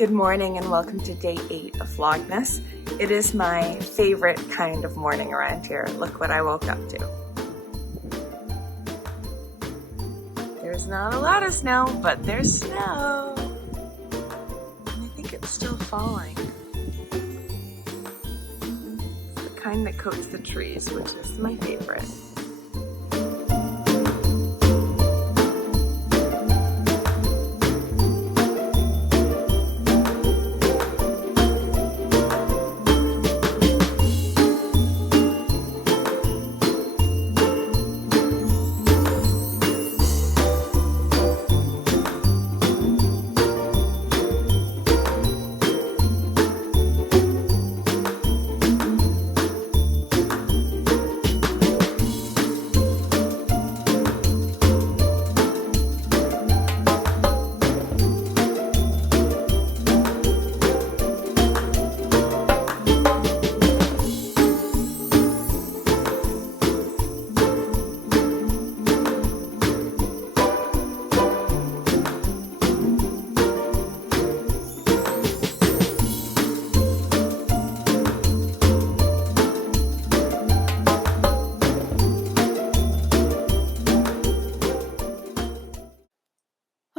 Good morning and welcome to day 8 of Vlogmas. It is my favorite kind of morning around here. Look what I woke up to. There's not a lot of snow, but there's snow. And I think it's still falling. It's the kind that coats the trees, which is my favorite.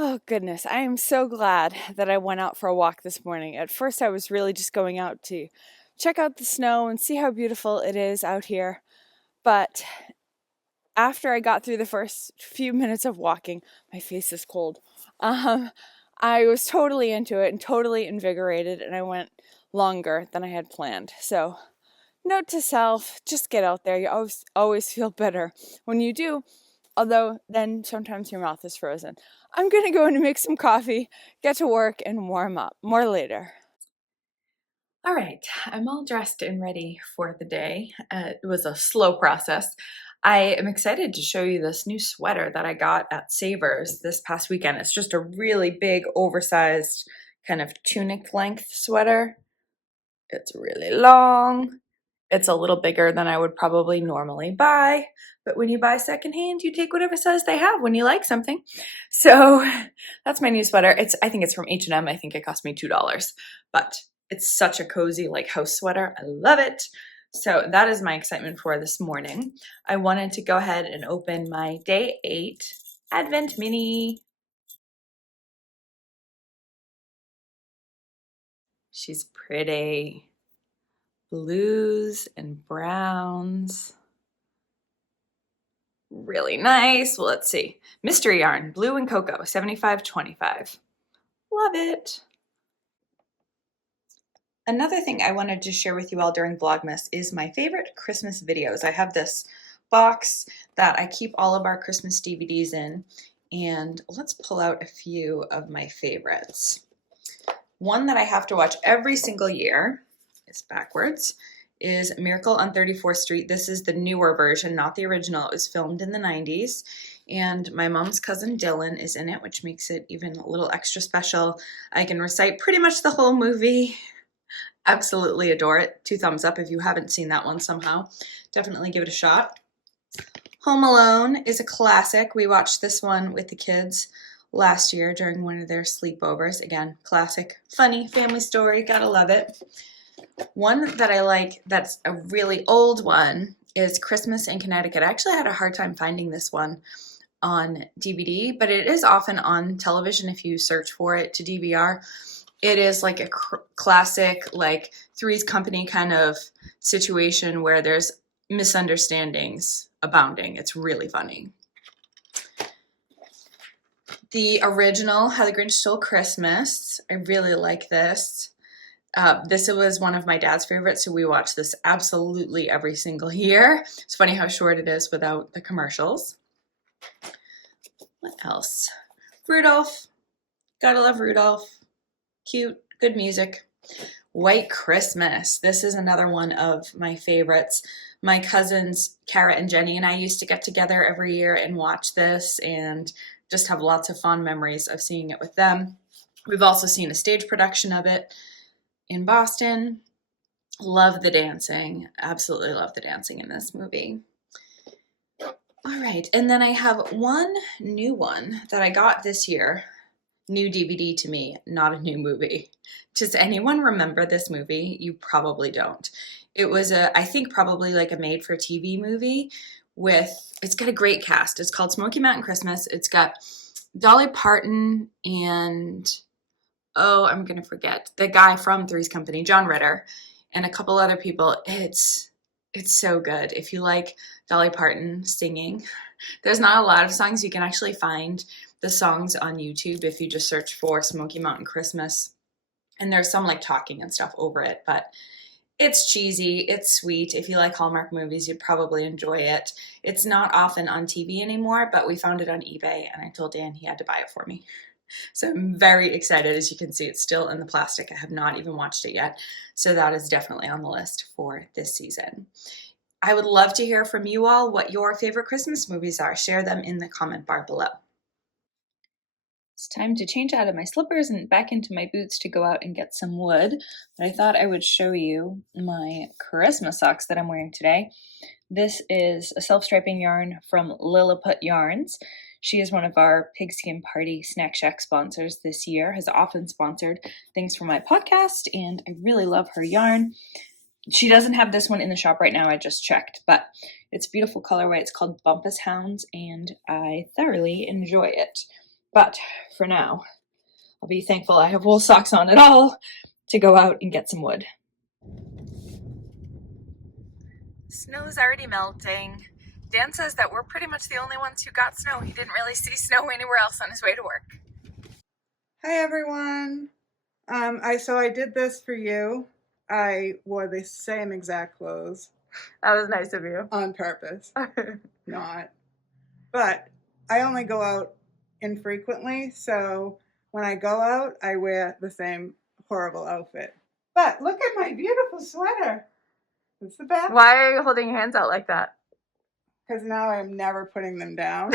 Oh goodness, I am so glad that I went out for a walk this morning. At first I was really just going out to check out the snow and see how beautiful it is out here. But after I got through the first few minutes of walking, my face is cold. I was totally into it and totally invigorated, and I went longer than I had planned. So note to self, just get out there. You always feel better when you do. Although then sometimes your mouth is frozen. I'm going to go in and make some coffee, get to work, and warm up. More later. All right, I'm all dressed and ready for the day. It was a slow process. I am excited to show you this new sweater that I got at Savers this past weekend. It's just a really big, oversized kind of tunic length sweater. It's really long. It's a little bigger than I would probably normally buy, but when you buy secondhand, you take whatever size they have when you like something. So that's my new sweater. I think it's from H&M. I think it cost me $2, but it's such a cozy like house sweater. I love it. So that is my excitement for this morning. I wanted to go ahead and open my day 8 Advent Mini. She's pretty. Blues and browns. Really nice. Well, let's see. Mystery yarn, blue and cocoa, $75.25. Love it. Another thing I wanted to share with you all during Vlogmas is my favorite Christmas videos. I have this box that I keep all of our Christmas DVDs in, and let's pull out a few of my favorites. One that I have to watch every single year, it's backwards, is Miracle on 34th Street. This is the newer version, not the original. It was filmed in the 90s, and my mom's cousin Dylan is in it, which makes it even a little extra special. I can recite pretty much the whole movie. Absolutely adore it. 2 thumbs up if you haven't seen that one somehow. Definitely give it a shot. Home Alone is a classic. We watched this one with the kids last year during one of their sleepovers. Again, classic, funny family story. Gotta love it. One that I like that's a really old one is Christmas in Connecticut. I actually had a hard time finding this one on DVD, but it is often on television if you search for it to DVR. It is like a classic, like Three's Company kind of situation where there's misunderstandings abounding. It's really funny. The original, How the Grinch Stole Christmas. I really like this. This was one of my dad's favorites, so we watch this absolutely every single year. It's funny how short it is without the commercials. What else? Rudolph. Gotta love Rudolph. Cute, good music. White Christmas. This is another one of my favorites. My cousins, Kara and Jenny, and I used to get together every year and watch this and just have lots of fond memories of seeing it with them. We've also seen a stage production of it in Boston. Love the dancing. Absolutely love the dancing in this movie. All right, and then I have one new one that I got this year. new DVD to me, not a new movie. Does anyone remember this movie? You probably don't. It was I think probably like a made-for-TV movie it's got a great cast. It's called Smoky Mountain Christmas. It's got Dolly Parton and, oh, I'm going to forget, the guy from Three's Company, John Ritter, and a couple other people. It's so good. If you like Dolly Parton singing, there's not a lot of songs. You can actually find the songs on YouTube if you just search for Smoky Mountain Christmas. And there's some like talking and stuff over it, but it's cheesy, it's sweet. If you like Hallmark movies, you'd probably enjoy it. It's not often on TV anymore, but we found it on eBay and I told Dan he had to buy it for me. So I'm very excited. As you can see, it's still in the plastic. I have not even watched it yet. So that is definitely on the list for this season. I would love to hear from you all what your favorite Christmas movies are. Share them in the comment bar below. It's time to change out of my slippers and back into my boots to go out and get some wood. But I thought I would show you my Christmas socks that I'm wearing today. This is a self-striping yarn from Lilliput Yarns. She is one of our Pigskin Party Snack Shack sponsors this year, has often sponsored things for my podcast, and I really love her yarn. She doesn't have this one in the shop right now, I just checked, but it's a beautiful colorway. It's called Bumpus Hounds, and I thoroughly enjoy it. But for now, I'll be thankful I have wool socks on at all to go out and get some wood. Snow's already melting. Dan says that we're pretty much the only ones who got snow. He didn't really see snow anywhere else on his way to work. Hi everyone. I did this for you. I wore the same exact clothes. That was nice of you. On purpose. Not. But I only go out infrequently, so when I go out, I wear the same horrible outfit. But look at my beautiful sweater. It's the best. Why are you holding your hands out like that? Because now I'm never putting them down.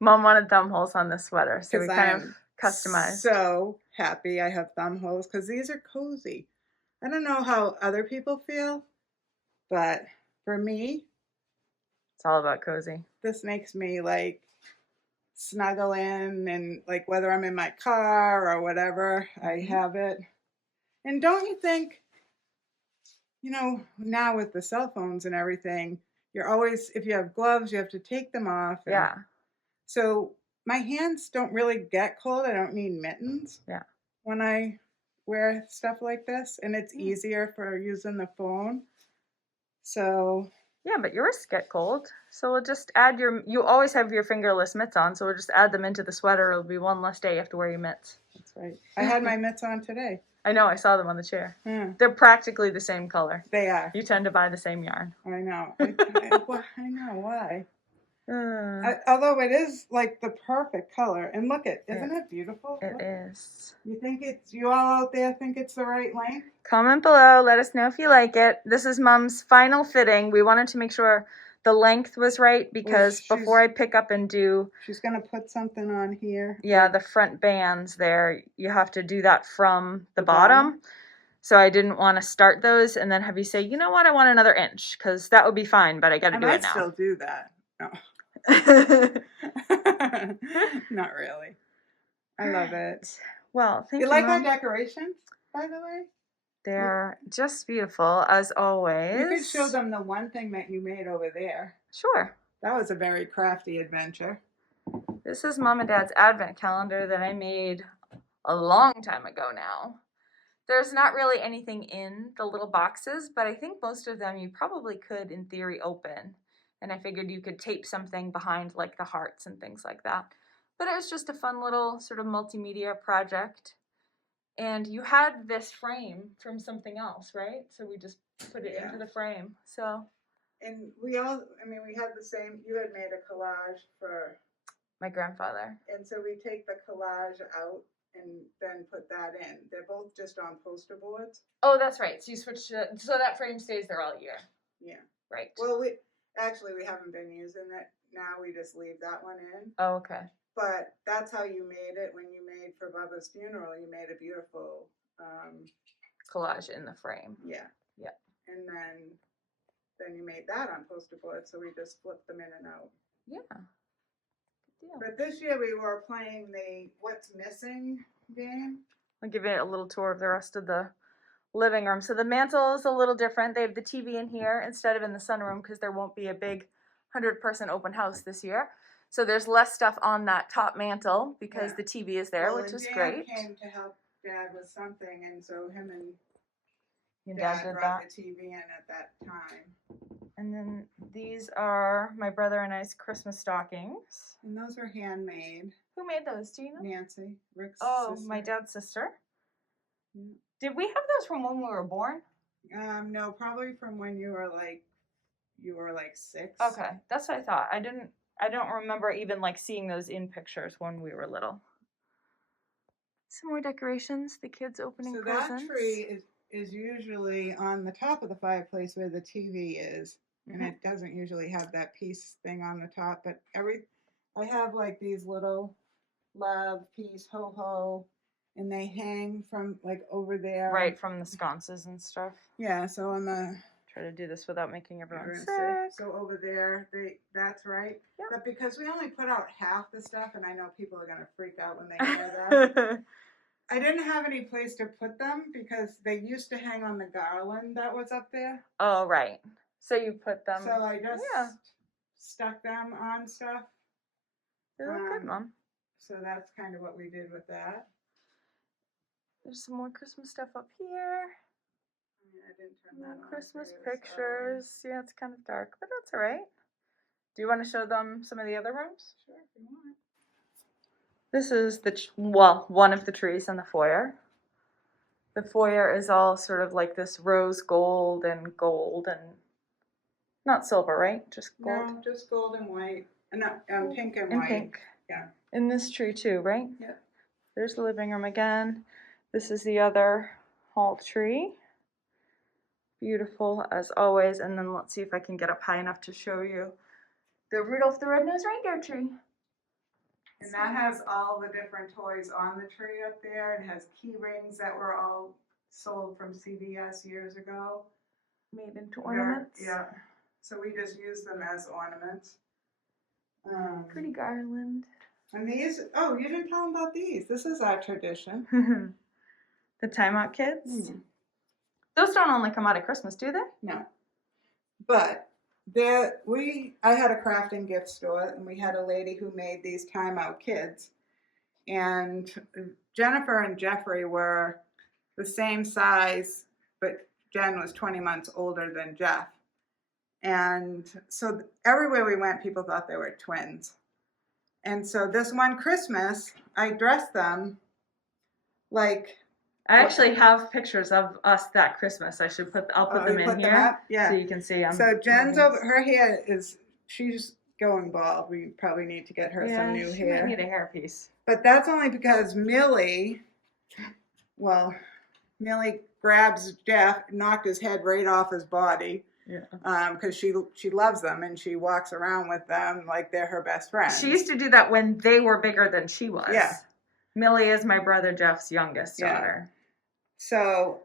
Mom wanted thumb holes on this sweater, so we kind of customized. So happy I have thumb holes because these are cozy. I don't know how other people feel, but for me, it's all about cozy. This makes me like snuggle in, and like whether I'm in my car or whatever, I have it. And don't you think, you know, now with the cell phones and everything, you're always, if you have gloves, you have to take them off. Yeah. So my hands don't really get cold. I don't need mittens. Yeah. When I wear stuff like this, and it's easier for using the phone. So. Yeah, but yours get cold. So we'll just add you always have your fingerless mitts on, so we'll just add them into the sweater. It'll be one less day you have to wear your mitts. That's right. I had my mitts on today. I know, I saw them on the chair. They're practically the same color. They are. You tend to buy the same yarn. I know. I know, why? Although it is like the perfect color. And look isn't it beautiful? It is. You all out there think it's the right length? Comment below, let us know if you like it. This is Mom's final fitting. We wanted to make sure the length was right because before I pick up and do... She's going to put something on here. Yeah, the front bands there. You have to do that from the bottom. So I didn't want to start those and then have you say, you know what, I want another inch, because that would be fine, but I got to do it now. I might still do that. No. Not really. I love it. Well, thank you. You like our decorations, by the way? They're just beautiful, as always. You could show them the one thing that you made over there. Sure. That was a very crafty adventure. This is Mom and Dad's advent calendar that I made a long time ago now. There's not really anything in the little boxes, but I think most of them you probably could, in theory, open. And I figured you could tape something behind, like the hearts and things like that. But it was just a fun little sort of multimedia project. And you had this frame from something else, right? So we just put it into the frame. So. And we had the same, you had made a collage for my grandfather. And so we take the collage out and then put that in. They're both just on poster boards. Oh, that's right. So you switched it, so that frame stays there all year. Yeah. Right. Well, we haven't been using it. Now we just leave that one in. Oh, okay. But that's how you made it when you made for Bubba's funeral. You made a beautiful collage in the frame. Yeah. Yeah. And then you made that on poster board, so we just flipped them in and out. Yeah. Good deal. But this year we were playing the What's Missing game. I'll give you a little tour of the rest of the living room. So the mantle is a little different. They have the TV in here instead of in the sunroom because there won't be a big 100-person open house this year. So there's less stuff on that top mantle because the TV is there, which is great. Dan came to help Dad with something, and so him and Your Dad did brought that. the TV in at that time. And then these are my brother and I's Christmas stockings. And those were handmade. Who made those? Do you know? Nancy, Rick's sister. My dad's sister. Yeah. Did we have those from when we were born? No, probably from when you were like 6. Okay, that's what I thought. I don't remember even like seeing those in pictures when we were little. Some more decorations. The kids opening presents. That tree is usually on the top of the fireplace where the TV is, and it doesn't usually have that piece thing on the top. But I have like these little love, peace, ho ho, and they hang from like over there. Right, from the sconces and stuff. Yeah, so on the. Try to do this without making everyone sick. So over there, that's right. Yep. But because we only put out half the stuff, and I know people are gonna freak out when they hear that. I didn't have any place to put them because they used to hang on the garland that was up there. Oh, right. So you put them. So I just stuck them on stuff. They look good, Mom. So that's kind of what we did with that. There's some more Christmas stuff up here. I didn't turn that on. Christmas pictures. Yeah, it's kind of dark, but that's all right. Do you want to show them some of the other rooms? Sure, if you want. This is one of the trees in the foyer. The foyer is all sort of like this rose gold and not silver, right? Just gold. No, just gold and white. No, pink and white. Pink. Yeah. In this tree too, right? Yeah. There's the living room again. This is the other hall tree. Beautiful as always. And then let's see if I can get up high enough to show you the Rudolph the Red-Nosed Reindeer tree. And that has all the different toys on the tree up there. It has key rings that were all sold from CVS years ago. Made into ornaments. Yeah. So we just use them as ornaments. Pretty garland. And these, you didn't tell them about these. This is our tradition. The timeout kids. Those don't only come out at Christmas, do they? No. But I had a crafting gift store, and we had a lady who made these timeout kids. And Jennifer and Jeffrey were the same size, but Jen was 20 months older than Jeff. And so everywhere we went, people thought they were twins. And so this one Christmas, I dressed them like... I actually have pictures of us that Christmas. I'll put them in here so you can see them. So Jen's her hair she's going bald. We probably need to get her some new hair. Might need a hairpiece. But that's only because Millie grabs Jeff, knocked his head right off his body. Yeah. Because she loves them and she walks around with them like they're her best friends. She used to do that when they were bigger than she was. Yeah. Millie is my brother Jeff's youngest daughter. So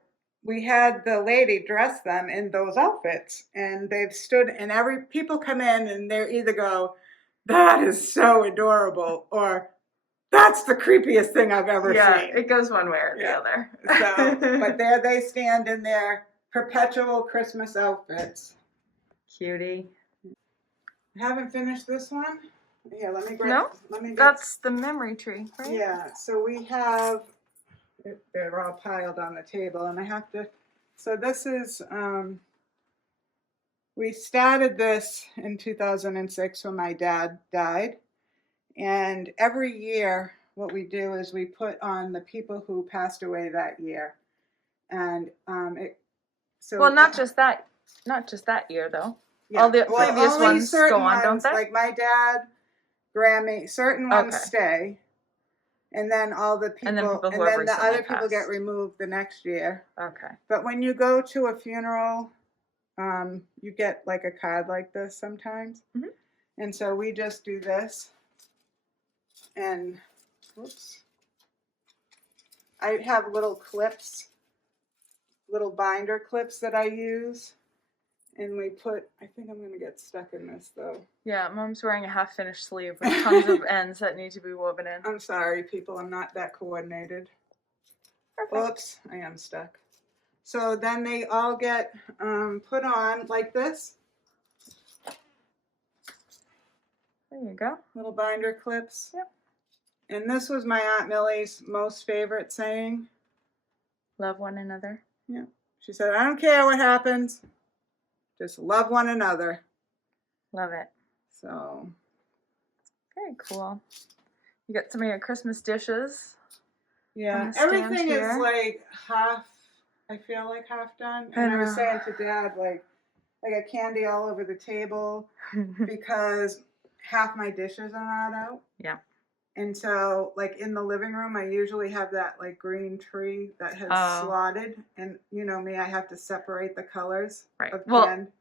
we had the lady dress them in those outfits, and they've stood, and people come in and they either go, "That is so adorable," or "That's the creepiest thing I've ever seen." Yeah, it goes one way or the other. So, but there they stand in their perpetual Christmas outfits. Cutie. I haven't finished this one. Yeah, let me grab. No, that's the memory tree, right? Yeah, so we have. They're all piled on the table, and I have to. So this is. We started this in 2006 when my dad died, and every year what we do is we put on the people who passed away that year, and not just that year though. Yeah. All the previous ones go on, don't they? Like my dad, Grammy, certain ones stay. And then all the people, and then the other people get removed the next year. Okay. But when you go to a funeral, you get like a card like this sometimes. Mm-hmm. And so we just do this. And, I have little clips, little binder clips that I use. And we put, I think I'm going to get stuck in this though. Yeah, Mom's wearing a half-finished sleeve with tons of ends that need to be woven in. I'm sorry, people. I'm not that coordinated. Perfect. Oops, I am stuck. So then they all get put on like this. There you go. Little binder clips. Yep. And this was my Aunt Millie's most favorite saying. Love one another. Yeah. She said, I don't care what happens. Just love one another. Love it. So. Very cool. You got some of your Christmas dishes. Yeah. Everything is like half, I feel like half done. And I was saying to Dad, like, I got candy all over the table because half my dishes are not out. Yeah. And so, like, in the living room, I usually have that, like, green tree that has slotted. And, you know me, I have to separate the colors of candy.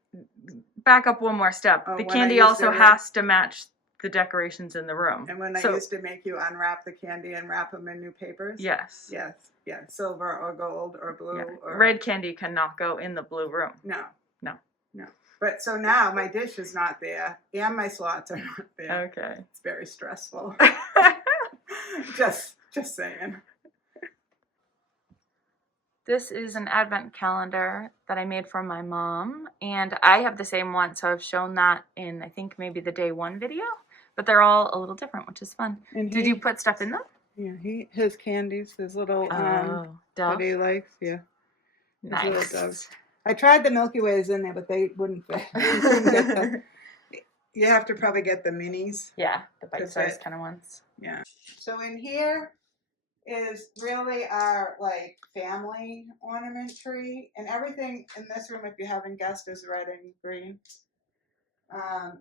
Back up one more step. The candy also has to match the decorations in the room. And when I used to make you unwrap the candy and wrap them in new papers? Yes. Yes. Yeah. Silver or gold or blue. Yeah. Or Red candy cannot go in the blue room. No. No. No. But so now my dish is not there and my slots are not there. Okay. It's very stressful. Just saying. This is an advent calendar that I made for my mom, and I have the same one, so I've shown that in, I think, maybe the day one video, but they're all a little different, which is fun. And Did you put stuff in them? Yeah, his candies, his little that he likes, yeah. Nice. I tried the Milky Ways in there, but they wouldn't fit. You have to probably get the minis. Yeah, the bite-sized kind of ones. Yeah. So in here is really our, like, family ornament tree. And everything in this room, if you haven't guessed, is red and green.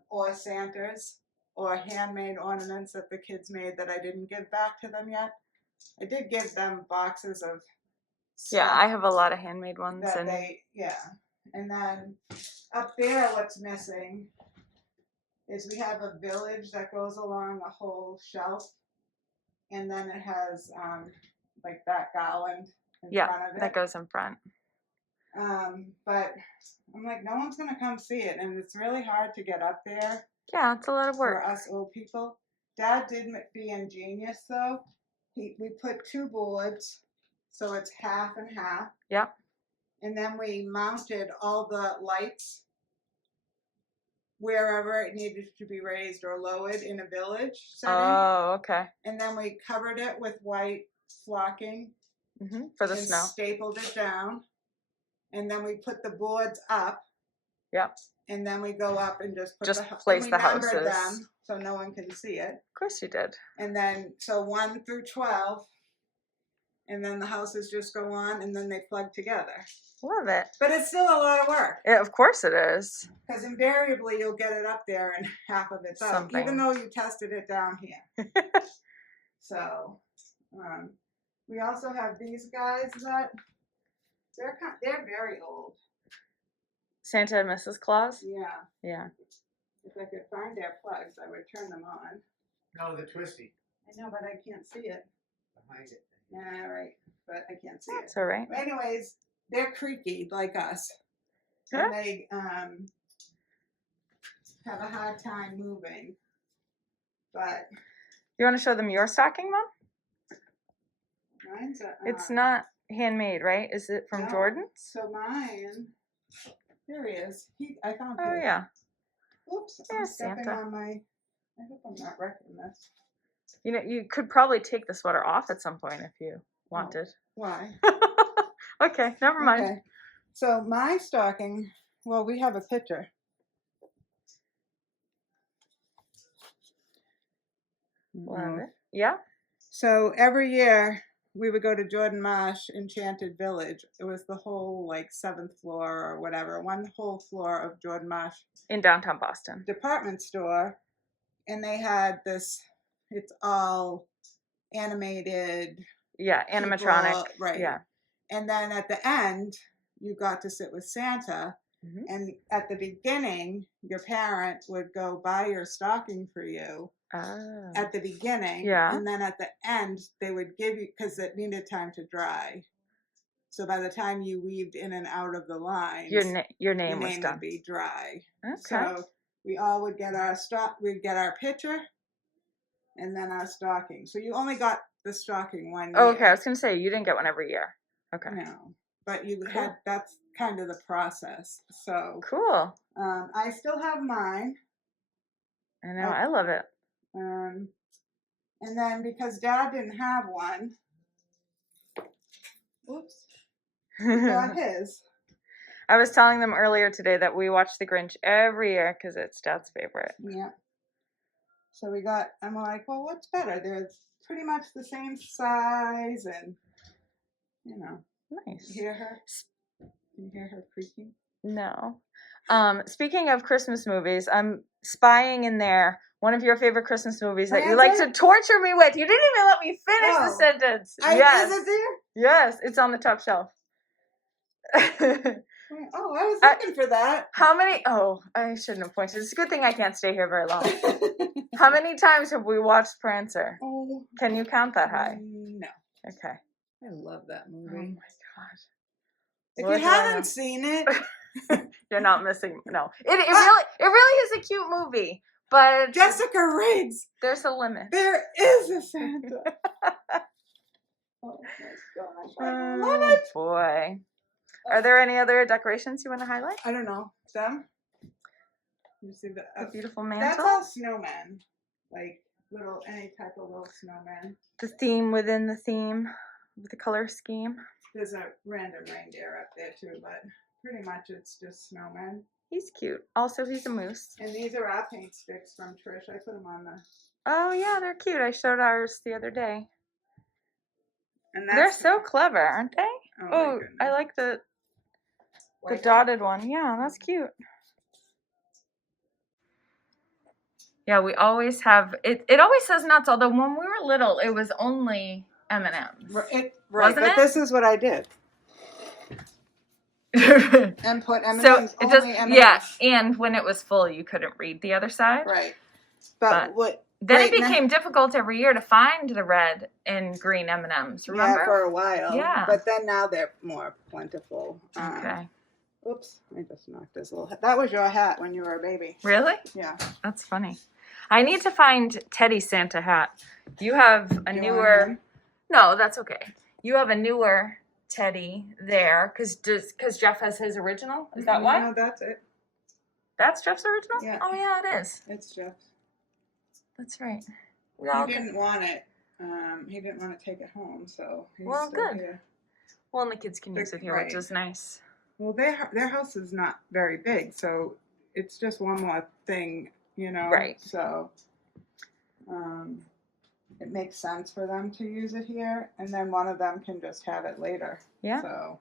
Or Santa's. Or handmade ornaments that the kids made that I didn't give back to them yet. I did give them boxes of stuff. Yeah, I have a lot of handmade ones. And then up there, what's missing is we have a village that goes along a whole shelf. And then it has, like, that garland in front of it. That goes in front. But I'm like, no one's going to come see it. And it's really hard to get up there. Yeah, it's a lot of work. For us old people. Dad did be ingenious, though. We put 2 boards, so it's half and half. Yep. And then we mounted all the lights wherever it needed to be raised or lowered in a village setting. Oh, okay. And then we covered it with white flocking. For the snow. Stapled it down. And then we put the boards up. Yep. And then we go up and just place the houses. Them so no one can see it. Of course you did. And then, so 1 through 12. And then the houses just go on and then they plug together. Love it. But it's still a lot of work. Yeah, of course it is. Because invariably you'll get it up there and half of it's up. Even though you tested it down here. So, we also have these guys that, they're very old. Santa and Mrs. Claus? Yeah. Yeah. If I could find their plugs, I would turn them on. No, the twisty. I know, but I can't see it. Behind it. Yeah, right. But I can't see That's all right. But anyways, they're creaky like us. Huh? And they have a hard time moving. But you want to show them your stocking, Mom? mine's it's not handmade, right? Is it from Jordan's? So mine, here he is. I found Oh, his. yeah. Oops, I'm stepping on my, I hope I'm not wrecking this. You know, you could probably take the sweater off at some point if you wanted. Why? Okay, never mind. Okay. So my stocking, well, we have a picture. Love it. Yeah. So every year we would go to Jordan Marsh Enchanted Village. It was the whole, like, 7th floor or whatever, one whole floor of Jordan Marsh. In downtown Boston. Department store. And they had this, it's all animated. Yeah, animatronic. People, right. Yeah. And then at the end, you got to sit with Santa. Mm-hmm. And at the beginning, your parent would go buy your stocking for you. Oh. At the beginning. Yeah. And then at the end, they would give you, because it needed time to dry. So by the time you weaved in and out of the lines, your name was would done. be dry. Okay. So we all would get our we'd get our picture and then our stocking. So you only got the stocking 1 year. Oh, okay, I was gonna say you didn't get one every year. Okay. No, but you Cool. had, that's kind of the process. So Cool. I still have mine. I know, I love it. And then because Dad didn't have one, oops, he got his. I was telling them earlier today that we watch The Grinch every year because it's Dad's favorite. Yeah. So I'm like, well, what's better? They're pretty much the same size and, you know. Nice. You hear her? Can you hear her creaking? No. Speaking of Christmas movies, I'm spying in there one of your favorite Christmas movies that you like to torture me with. You didn't even let me finish the sentence. Yes. Is it there? Yes, it's on the top shelf. Oh, I was looking for that. How many? Oh, I shouldn't have pointed. It's a good thing I can't stay here very long. How many times have we watched Prancer? Oh, Can you count that high? no. Okay. I love that Oh movie. my gosh. If What you do I haven't know? seen it, You're not missing. No, it really is a cute movie, but Jessica Riggs, there's a limit. there is a Santa. Oh my gosh, I love it. Boy, are there any other decorations you want to highlight? I don't know them. You see The that? beautiful That's mantle. all snowmen, like any type of little snowman. The theme within the theme, with the color scheme. There's a random reindeer up there too, but pretty much it's just snowmen. He's cute. Also, he's a moose. And these are our paint sticks from Trish. I put them on the. Oh yeah, they're cute. I showed ours the other day. And They're so clever, aren't they? Oh, Oh, my goodness. I like the White dotted one. Yeah, that's cute. Yeah, we always have it. It always says nuts. Although when we were little, it was only M&Ms. Right, Wasn't but it? this is what I did. So And put M&Ms, it only just M&Ms. yeah, and when it was full, you couldn't read the other side. Right. But what? Then right it became difficult every year to find the red and green M&Ms. Remember? Yeah, for a while. Yeah. But then now they're more plentiful. Okay. Oops, I just knocked this little hat. That was your hat when you were a baby. Really? Yeah. That's funny. I need to find Teddy's Santa hat. You have a You newer. want one? No, that's okay. You have a newer Teddy there because Jeff has his original. Is that why? No, that's it. That's Jeff's original? Yeah. Oh, yeah, it is. It's Jeff's. That's right. He didn't want it. He didn't want to take it home, so he's Well, still good. here. Well, and the kids can use it here, which Right. is nice. Well, their house is not very big, so it's just one more thing, you know. Right. So it makes sense for them to use it here, and then one of them can just have it later. Yeah. So,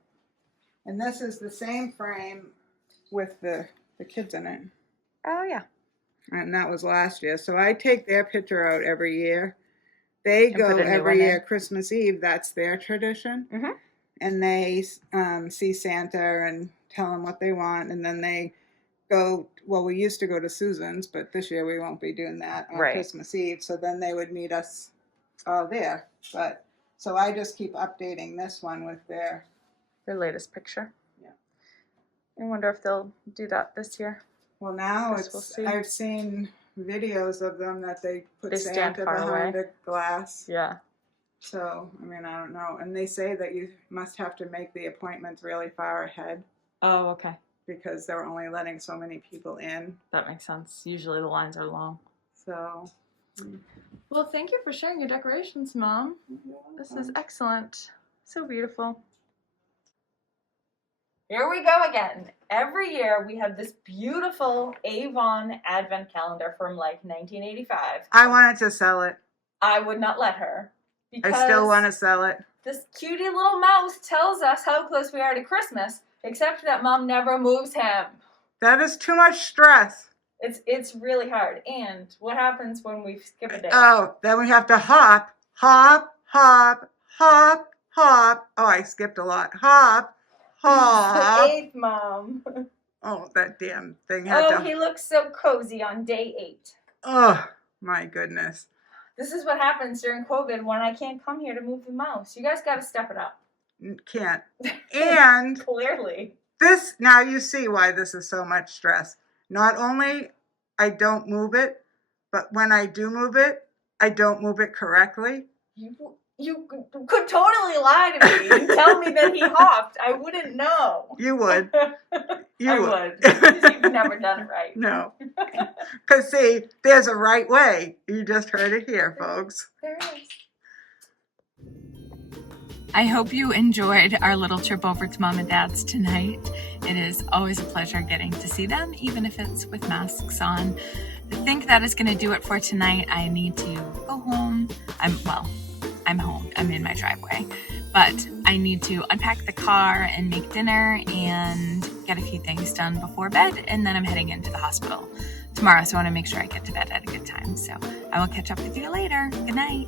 and this is the same frame with the kids in it, Oh, yeah. and that was last year. So I take their picture out every year. They And go put a new every one year in. Christmas Eve. That's their tradition. Mm-hmm. And they see Santa and tell him what they want, and then they go. Well, we used to go to Susan's, but this year we won't be doing that on Right. Christmas Eve. So then they would meet us all there. But so I just keep updating this one with their. Their latest picture. Yeah. I wonder if they'll do that this year. Well, now Guess we'll see. I've seen videos of them that they put They stand Santa far behind away. a glass. Yeah. So I mean, I don't know. And they say that you must have to make the appointments really far ahead, Oh, okay. because they're only letting so many people in. That makes sense. Usually the lines are long. So, Well, thank you for sharing your decorations, Mom. This is excellent. So beautiful. Here we go again. Every year we have this beautiful Avon Advent calendar from like 1985. I wanted to sell it. I would not let her. Because I still want to sell it. this cutie little mouse tells us how close we are to Christmas, except that Mom never moves him. That is too much stress. It's really hard. And what happens when we skip a day? Oh, then we have to hop, hop, hop, hop, hop. Oh, I skipped a lot. Hop, hop. 8th, Mom. Oh, that damn thing had Oh, to. he looks so cozy on day 8. Oh, my goodness. This is what happens during COVID when I can't come here to move the mouse. You guys got to step it up. Can't. And Clearly. this, now you see why this is so much stress. Not only I don't move it, but when I do move it, I don't move it correctly. You could totally lie to me and tell me that he hopped. I wouldn't know. You would. I would. Because you've never done it right. No. Because, see, there's a right way. You just heard it here, folks. There is. I hope you enjoyed our little trip over to Mom and Dad's tonight. It is always a pleasure getting to see them, even if it's with masks on. I think that is going to do it for tonight. I need to go home. I'm home. I'm in my driveway. But I need to unpack the car and make dinner and get a few things done before bed. And then I'm heading into the hospital tomorrow. So I want to make sure I get to bed at a good time. So I will catch up with you later. Good night.